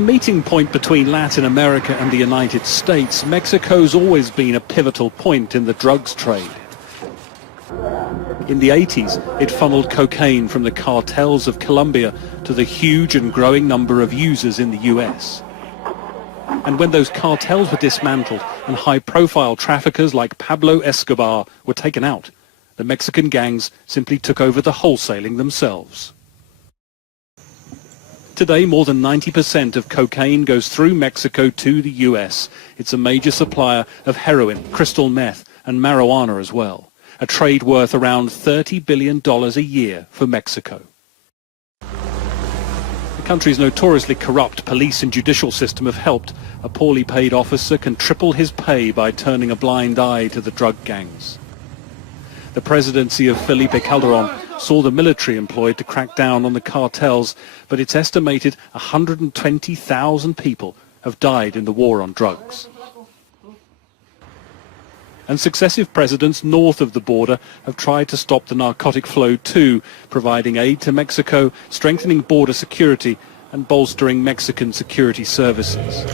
Meeting point between Latin America and the United States, Mexico's always been a pivotal point in the drugs trade. In the 80s, it funneled cocaine from the cartels of Colombia to the huge and growing number of users in the US. And when those cartels were dismantled and high-profile traffickers like Pablo Escobar were taken out, the Mexican gangs simply took over the wholesaling themselves. Today, more than 90% of cocaine goes through Mexico to the US. It's a major supplier of heroin, crystal meth, and marijuana as well, a trade worth around $30 billion a year for Mexico. The country's notoriously corrupt police and judicial system have helped. A poorly paid officer can triple his pay by turning a blind eye to the drug gangs. The presidency of Felipe Calderón saw the military employed to crack down on the cartels, but it's estimated 120,000 people have died in the war on drugs. And successive presidents north of the border have tried to stop the narcotic flow too, providing aid to Mexico, strengthening border security and bolstering Mexican security services.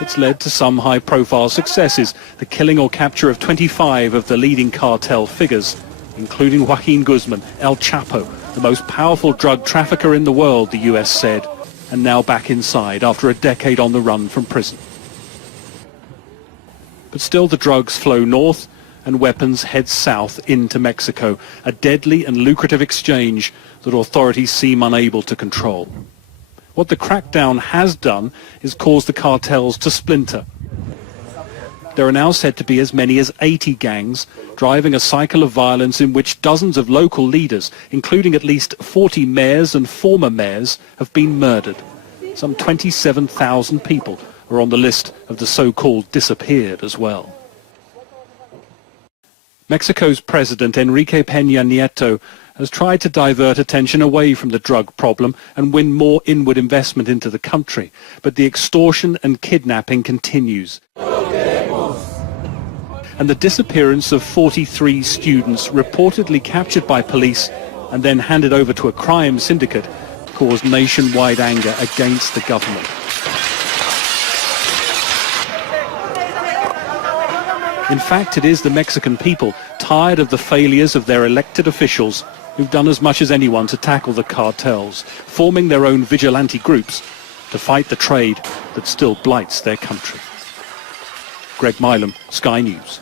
It's led to some high-profile successes, the killing or capture of 25 of the leading cartel figures, including Joaquin Guzman, El Chapo, the most powerful drug trafficker in the world, the US said, and now back inside after a decade on the run from prison. But still the drugs flow north and weapons head south into Mexico, a deadly and lucrative exchange that authorities seem unable to control. What the crackdown has done is cause the cartels to splinter. There are now said to be as many as 80 gangs, driving a cycle of violence in which dozens of local leaders, including at least 40 mayors and former mayors, have been murdered. Some 27,000 people are on the list of the so-called disappeared as well. Mexico's President Enrique Peña Nieto has tried to divert attention away from the drug problem and win more inward investment into the country, but the extortion and kidnapping continues. And the disappearance of 43 students reportedly captured by police and then handed over to a crime syndicate caused nationwide anger against the government. In fact, it is the Mexican people, tired of the failures of their elected officials, who've done as much as anyone to tackle the cartels, forming their own vigilante groups to fight the trade that still blights their country. Greg Milam, Sky News.